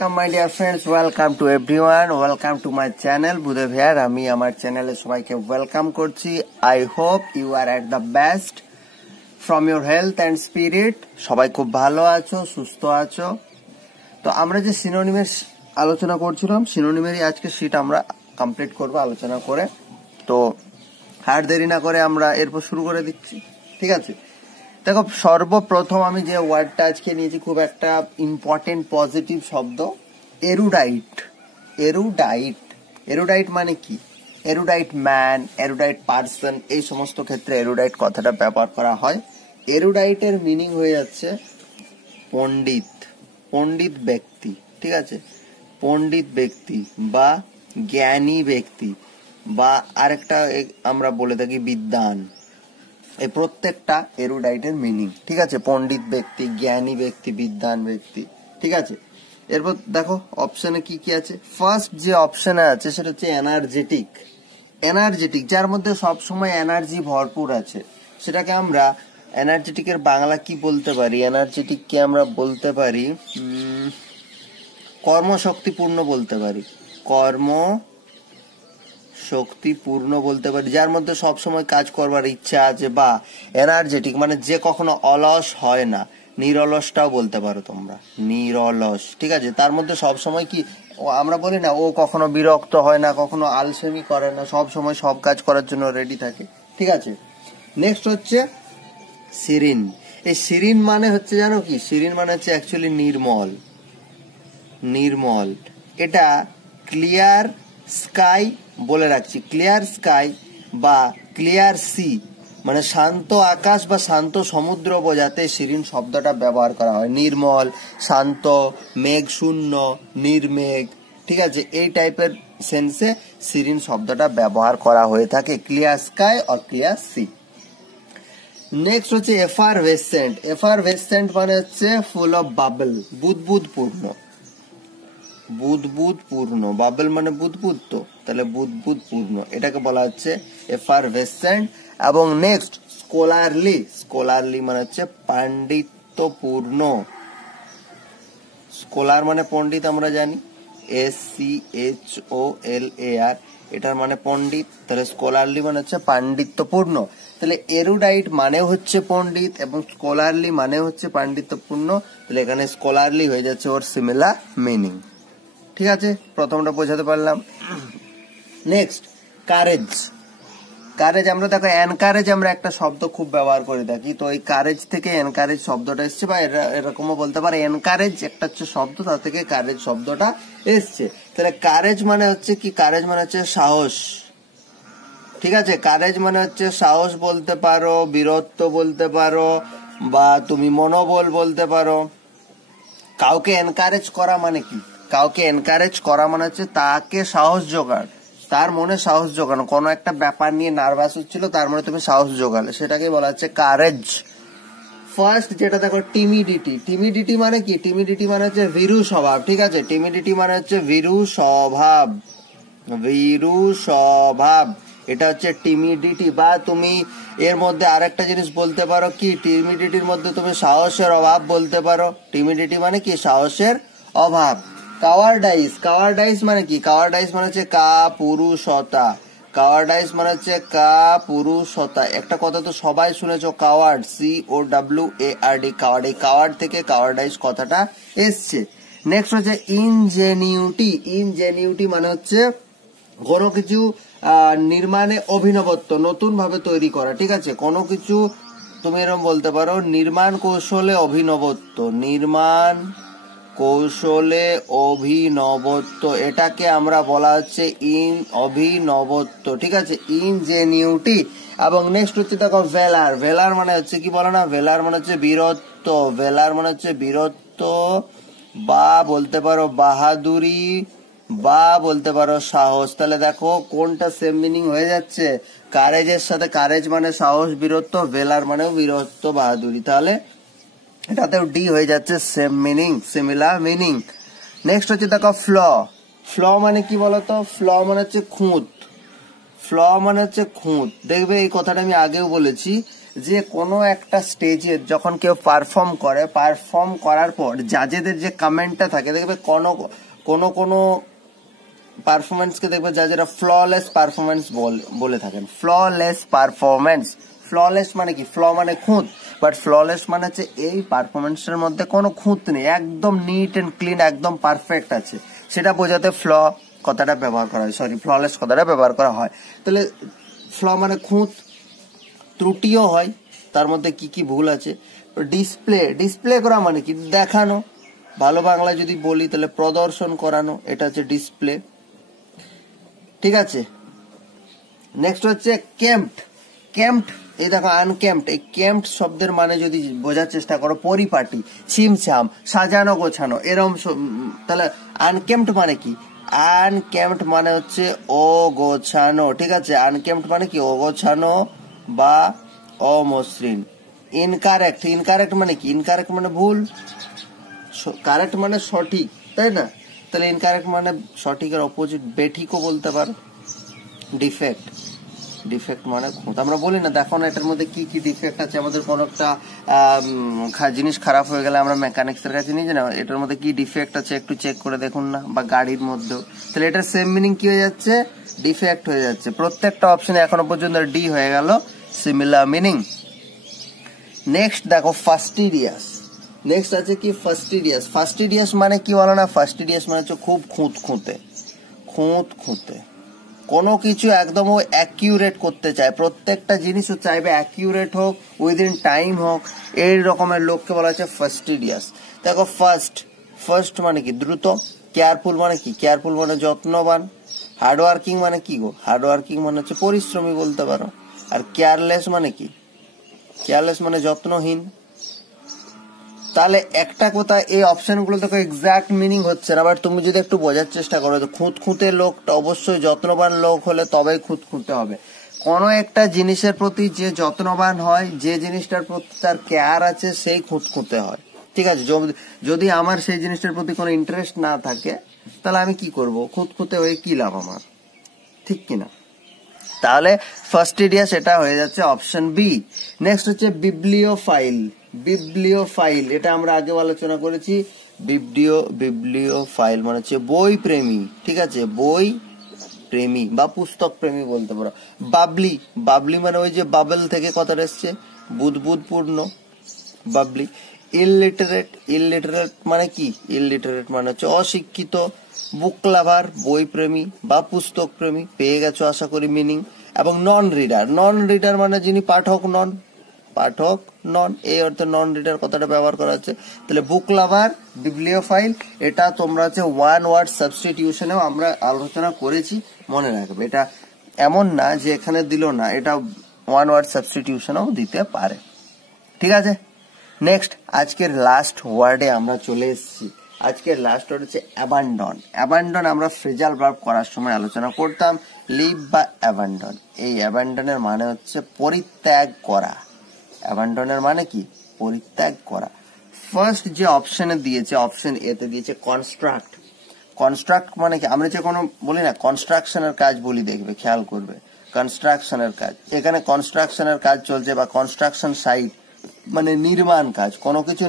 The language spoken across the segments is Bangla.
Welcome my dear friends, welcome to everyone, welcome to my channel Budev here. আমি আমার চ্যানেলে সবাইকে ওয়েলকাম করছি। I hope you are at the best from your health and spirit. সবাই খুব ভালো আছো, সুস্থ আছো। তো আমরা যে সিনোনিমের আলোচনা করছিলাম, সিনোনিমেরই আজকে শীট আমরা কমপ্লিট করব আলোচনা করে। তো আর দেরি না করে আমরা এরপর শুরু করে দিচ্ছি, ঠিক আছে? দেখো, সর্বপ্রথম আমি যে ওয়ার্ডটা আজকে নিয়েছি খুব একটা ইম্পর্টেন্ট পজিটিভ শব্দ, এরুডাইট। এরুডাইট, এরুডাইট মানে কি? এরুডাইট ম্যান, এরুডাইট পার্সন, এই সমস্ত ক্ষেত্রে এরুডাইট কথাটা ব্যবহার করা হয়। এরুডাইটের মিনিং হয়ে যাচ্ছে পণ্ডিত, পণ্ডিত ব্যক্তি, ঠিক আছে? পণ্ডিত ব্যক্তি বা জ্ঞানী ব্যক্তি, বা আরেকটা আমরা বলে থাকি বিদ্বান। এই প্রত্যেকটা এরুডাইটের মিনিং, ঠিক আছে? পণ্ডিত ব্যক্তি, জ্ঞানী ব্যক্তি, বিদ্বান ব্যক্তি, ঠিক আছে? এরপর দেখো অপশনে কি কি আছে। ফার্স্ট যে অপশনে আছে সেটা হচ্ছে এনার্জেটিক। এনার্জেটিক, যার মধ্যে সবসময় এনার্জি ভরপুর আছে, সেটাকে আমরা এনার্জেটিকের বাংলা কি বলতে পারি? এনার্জেটিককে আমরা বলতে পারি কর্মশক্তিপূর্ণ বলতে পারি, কর্ম শক্তিপূর্ণ বলতে পারি, যার মধ্যে সবসময় কাজ করবার ইচ্ছা আছে। বা এনার্জেটিক মানে যে কখনো অলস হয় না, নিরলসটাও বলতে পারো তোমরা, নিরলস, ঠিক আছে? তার মধ্যে সবসময় কি আমরা বলি না, ও কখনো বিরক্ত হয় না, কখনো আলসেমি করে না, সব সময় সব কাজ করার জন্য রেডি থাকে, ঠিক আছে? নেক্সট হচ্ছে সিরিন। এই সিরিন মানে হচ্ছে জানো কি? সিরিন মানে হচ্ছে অ্যাকচুয়ালি নির্মল, নির্মল। এটা ক্লিয়ার স্কাই বলে রাখছি, ক্লিয়ার স্কাই বা ক্লিয়ার সি মানে শান্ত আকাশ বা শান্ত সমুদ্র বোঝাতে সিরিন শব্দটা ব্যবহার করা হয়। নির্মল, শান্ত, মেঘ শূন্য, নির্মেঘ, ঠিক আছে? এই টাইপের সেন্সে সিরিন শব্দটা ব্যবহার করা হয়ে থাকে, ক্লিয়ার স্কাই আর ক্লিয়ার সি। নেক্সট হচ্ছে এফারভেসেন্ট। এফারভেসেন্ট মানে হচ্ছে ফুল অফ বাবল, বুদবুদপূর্ণ, বুদবুদপূর্ণ। বাবল মানে বুদবুদ, তো তাহলে বুদবুদপূর্ণ, এটাকে বলা হচ্ছে এফারভেসেন্ট। এবং নেক্সট স্কলারলি। স্কলারলি মানে হচ্ছে পাণ্ডিত্যপূর্ণ। স্কলার মানে পণ্ডিত, আমরা জানি, SCHOLAR, এটার মানে পণ্ডিত। তাহলে স্কলারলি মানে হচ্ছে পাণ্ডিত্যপূর্ণ। তাহলে এরুডাইট মানে হচ্ছে পণ্ডিত এবং স্কলারলি মানে হচ্ছে পাণ্ডিত্যপূর্ণ। তাহলে এখানে স্কলারলি হয়ে যাচ্ছে ওর সিমিলার মিনিং, ঠিক আছে? প্রথমটা বোঝাতে পারলাম। Next courage. কারেজ, আমরা দেখো এনকারেজ আমরা একটা শব্দ খুব ব্যবহার করে থাকি, তো এই কারেজ থেকে এনকারেজ শব্দটা এসছে, বা এরকমও বলতে পারে এনকারেজ একটা হচ্ছে শব্দ, তার থেকে কারেজ শব্দটা এসছে। তাহলে কারেজ মানে হচ্ছে কি? কারেজ মানে হচ্ছে সাহস, ঠিক আছে? কারেজ মানে হচ্ছে সাহস বলতে পারো, বীরত্ব বলতে পারো, বা তুমি মনোবল বলতে পারো। কাউকে এনকারেজ করা মানে কি? কাউকে এনকারেজ করা মানে হচ্ছে তাকে সাহস জোগাড়, তার মনে সাহস জোগানো। কোনো একটা ব্যাপার নিয়ে নার্ভাস হচ্ছিল, তার মনে তুমি সাহস জোগালে, সেটাকে বলা হচ্ছে কারেজ। ফার্স্ট যেটা দেখো টিমিডিটি। টিমিডিটি মানে কি? টিমিডিটি মানে হচ্ছে ভীরু স্বভাব, ঠিক আছে? টিমিডিটি মানে হচ্ছে ভীরু স্বভাব, ভীরু স্বভাব, এটা হচ্ছে টিমিডিটি। বা তুমি এর মধ্যে আরেকটা জিনিস বলতে পারো কি? টিমিডিটির মধ্যে তুমি সাহসের অভাব বলতে পারো। টিমিডিটি মানে কি? সাহসের অভাব। কাওয়ারডাইস। কাওয়ারডাইস মানে কি? কাওয়ারডাইস মানে হচ্ছে কাপুরুষতা। কাওয়ারডাইস মানে হচ্ছে কাপুরুষতা। একটা কথা তো সবাই শুনেছো, কাওয়ার্ড, COWARD, কাওয়ার্ড। এই কাওয়ার্ড থেকে কাওয়ারডাইস কথাটা এসছে। নেক্সট হচ্ছে ইনজেনিউটি। ইনজেনিউটি মানে হচ্ছে কোনো কিছু নির্মাণে অভিনবত্ব, নতুন ভাবে তৈরি করা, ঠিক আছে? কোনো কিছু তুমি এরকম বলতে পারো নির্মাণ কৌশলে অভিনবত্ব, নির্মাণ কৌশলে অভিনবত্ব, এটাকে আমরা বলা হচ্ছে অভিনবত্ব, ঠিক আছে? ইনজেনিউটি। এবং নেক্সট হচ্ছে দেখো ভেলার। ভেলার মানে হচ্ছে কি বলো না? ভেলার মানে হচ্ছে বীরত্ব। ভেলার মানে হচ্ছে বীরত্ব, বা বলতে পারো বাহাদুরি, বা বলতে পারো সাহস। তাহলে দেখো কোনটা সেম মিনিং হয়ে যাচ্ছে? কারেজের সাথে, কারেজ মানে সাহস, বীরত্ব, ভেলার মানেও বীরত্ব, বাহাদুরি, তাহলে এটাতেও ডি হয়ে যাচ্ছে same meaning, similar meaning. Next হচ্ছে দেখো ফ্ল। ফ্ল মানে কি বলতো? ফ্ল মানে হচ্ছে খুঁত। ফ্ল মানে হচ্ছে খুঁত। দেখবে এই কথাটা আমি আগেও বলেছি যে কোনো একটা স্টেজে যখন কেউ পারফর্ম করে, পারফর্ম করার পর জাজেদের যে কমেন্টটা থাকে, দেখবে কোনো পারফরমেন্সকে দেখবে জাজেরা ফ্ললেস পারফরমেন্স বলে থাকেন। ফ্ললেস পারফরমেন্স, ফ্ললেস মানে কি, ফ্ল মানে খুঁত, বাট ফ্ললেস মানে হচ্ছে এই পারফরমেন্সের মধ্যে কোনো খুঁত নেই, একদম নিট এন্ড ক্লিন, একদম পারফেক্ট আছে, সেটা বোঝাতে ফ্ল কথাটা ব্যবহার করা হয়, সরি ফ্ললেস কথাটা ব্যবহার করা হয়। তাহলে ফ্ল মানে খুঁত, ত্রুটিও হয়, তার মধ্যে কি কি ভুল আছে। ডিসপ্লে করা মানে কি, দেখানো, ভালো বাংলায় যদি বলি তাহলে প্রদর্শন করানো, এটা হচ্ছে ডিসপ্লে, ঠিক আছে। নেক্সট হচ্ছে ক্যাম্পড, এই দেখো আনক্যাম্পড, এই ক্যাম্পড শব্দের মানে যদি বোঝার চেষ্টা করো পরিপাটি, ছিমছাম, সাজানো গোছানো এরম, তাহলে আনক্যাম্পড মানে কি, আনক্যাম্পড মানে হচ্ছে অগোছানো, ঠিক আছে। আনক্যাম্পড মানে কি, অগোছানো বা অমসৃণ। ইনকারেক্ট মানে কি, ইনকারেক্ট মানে ভুল, কারেক্ট মানে সঠিক, তাই না। তাহলে ইনকারেক্ট মানে সঠিকের অপোজিট, বেঠিকও বলতে পারো। ডিফেক্ট মানে খুঁত। আমরা বলি না, দেখো না এটার মধ্যে কি কি ডিফেক্ট আছে, আমাদের কোনো একটা জিনিস খারাপ হয়ে গেলে আমরা মেকানিক্সের কাছে নিয়ে যাই না, এটার মধ্যে কি ডিফেক্ট আছে একটু চেক করে দেখুন না, বা গাড়ির মধ্যেও। তাহলে এটার সেম মিনিং কি হয়ে যাচ্ছে, ডিফেক্ট হয়ে যাচ্ছে। প্রত্যেকটা অপশনে এখনো পর্যন্ত ডি হয়ে গেল, সিমিলার মিনিং। নেক্সট দেখো ফাস্টিডিয়াস, নেক্সট আছে কি ফাস্টিডিয়াস মানে কি বলো না, ফাস্টিডিয়াস মানে হচ্ছে খুব খুঁতে, কোনো কিছু একদম অ্যাকিউরেট করতে চায়, প্রত্যেকটা জিনিসও চাইবে অ্যাকিউরেট হোক, উইদিন টাইম হোক, এই রকমের লোককে বলা হচ্ছে ফাস্টিডিয়াস। দেখো ফার্স্ট মানে কি, দ্রুত। কেয়ারফুল মানে কি, কেয়ারফুল মানে যত্নবান। হার্ডওয়ার্কিং মানে কি গো, হার্ডওয়ার্কিং মানে হচ্ছে পরিশ্রমী বলতে পারো। আর কেয়ারলেস মানে কি, কেয়ারলেস মানে যত্নহীন। তাহলে একটা কথা, এই অপশন গুলো দেখো এক্সাক্ট মিনিং হচ্ছে না, বাট তুমি যদি একটু বোঝার চেষ্টা করো, খুঁতখুঁতে লোকটা অবশ্যই যত্নবান লোক হলে তবেই খুঁতখুঁতে হবে। কোনো একটা জিনিসের প্রতি যে যত্নবান হয়, যে জিনিসটার প্রতি তার কেয়ার আছে, সেই খুঁতখুঁতে হয়, ঠিক আছে। যদি আমার সেই জিনিসটার প্রতি কোনো ইন্টারেস্ট না থাকে, তাহলে আমি কি করব, খুঁতখুঁতে হয়ে কি লাভ আমার, ঠিক কিনা। তাহলে ফাস্টিডিয়াস এটা হয়ে যাচ্ছে অপশন বি। নেক্সট হচ্ছে বিবলিওফাইল, এটা আমরা আগেও আলোচনা করেছি। বিবলিওফাইল মানে হচ্ছে বই প্রেমী, ঠিক আছে, বই প্রেমী বা পুস্তক প্রেমী বলতে পারো। বাবলি মানে ওই যে বাবল থেকে কথাটা এসছে, বুদবুদপূর্ণ, বাবলি। ইলিটারেট মানে কি, ইলিটারেট মানে হচ্ছে অশিক্ষিত। বুক লাভার বই প্রেমী বা পুস্তক প্রেমী, পেয়ে গেছো আশা করি মিনিং। এবং নন রিডার মানে যিনি পাঠক নন, এই অর্থে নন রিডার কথাটা ব্যবহার করা হচ্ছে। তাহলে বুক লাভার, বিবলিওফাইল, এটা তোমরা হচ্ছে ওয়ান ওয়ার্ড সাবস্টিটিউশনেও আমরা আলোচনা করেছি, মনে রাখবে। এটা এমন না যে এখানে দিল না, এটা ওয়ান ওয়ার্ড সাবস্টিটিউশনেও দিতে পারে, ঠিক আছে। নেক্সট আজকের লাস্ট ওয়ার্ডে আমরা চলে এসেছি। আজকের লাস্ট ওয়ার্ড হচ্ছে অ্যাবান্ডন। আমরা ফ্রেজাল ভার্ব করার সময় আলোচনা করতাম লিভ বা অ্যাবান্ডন। এই অ্যাবান্ডনের মানে হচ্ছে পরিত্যাগ করা। অ্যাবান্ডনের মানে কি, পরিত্যাগ করা। ফার্স্ট যে অপশনে দিয়েছে, অপশন এ তে দিয়েছে কনস্ট্রাক্ট মানে কি, আমরা যে কোনো বলি না কনস্ট্রাকশনের কাজ বলি, দেখবে খেয়াল করবে, কনস্ট্রাকশনের কাজ। এখানে কনস্ট্রাকশনের কাজ চলছে, বা কনস্ট্রাকশন সাইট মানে নির্মাণ কাজ, কোনো কিছু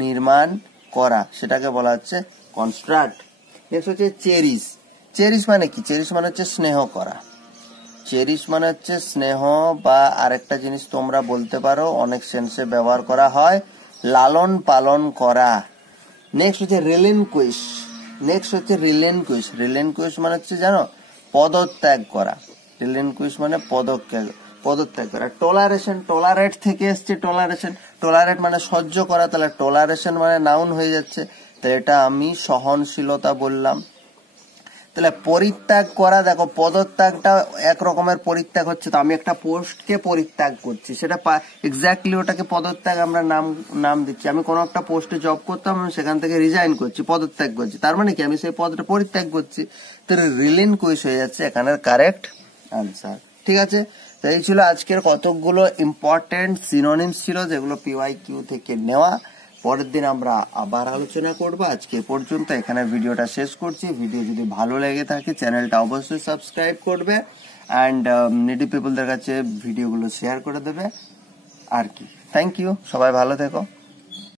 নির্মাণ করা, সেটাকে বলা হচ্ছে কনস্ট্রাক্ট। নেক্সট হচ্ছে চেরিশ মানে কি, চেরিশ মানে হচ্ছে স্নেহ করা। চেরিশ মানে হচ্ছে স্নেহ, বা আরেকটা জিনিস তোমরা বলতে পারো, অনেক সেন্সে ব্যবহার করা হয়, লালন পালন করা। নেক্সট হচ্ছে রিলেনকুইশ মানে হচ্ছে জানো, পদত্যাগ করা। রিলেনকুইশ মানে পদত্যাগ করা। টলারেট থেকে এসছে, টলারেট মানে সহ্য করা, তাহলে টলারেশন মানে নাউন হয়ে যাচ্ছে, তাহলে এটা আমি সহনশীলতা বললাম। তাহলে পরিত্যাগ করা, দেখো পদত্যাগটা এক রকমের পরিত্যাগ হচ্ছে, তো আমি একটা পোস্টকে পরিত্যাগ করছি, সেটা এক্স্যাক্টলি ওটাকে পদত্যাগ আমরা নাম দিচ্ছি। আমি কোনো একটা পোস্টে জব করতাম, আমি সেখান থেকে রিজাইন করছি, পদত্যাগ করছি, তার মানে কি আমি সেই পদটা পরিত্যাগ করছি। তাহলে রিলেনকুইশ হয়ে যাচ্ছে এখানের কারেক্ট আনসার, ঠিক আছে। এই ছিল আজকের কতগুলো ইম্পর্টেন্ট সিনোনিমস ছিল, যেগুলো PYQ থেকে নেওয়া। পরের দিন আমরা আবার আলোচনা করব। আজকে পর্যন্ত এখানে ভিডিওটা শেষ করছি। ভিডিও যদি ভালো লেগে থাকে চ্যানেলটা অবশ্যই সাবস্ক্রাইব করবে, অ্যান্ড নিডি পিপলদের কাছে ভিডিওগুলো শেয়ার করে দেবে আর কি। থ্যাংক ইউ, সবাই ভালো থেকো।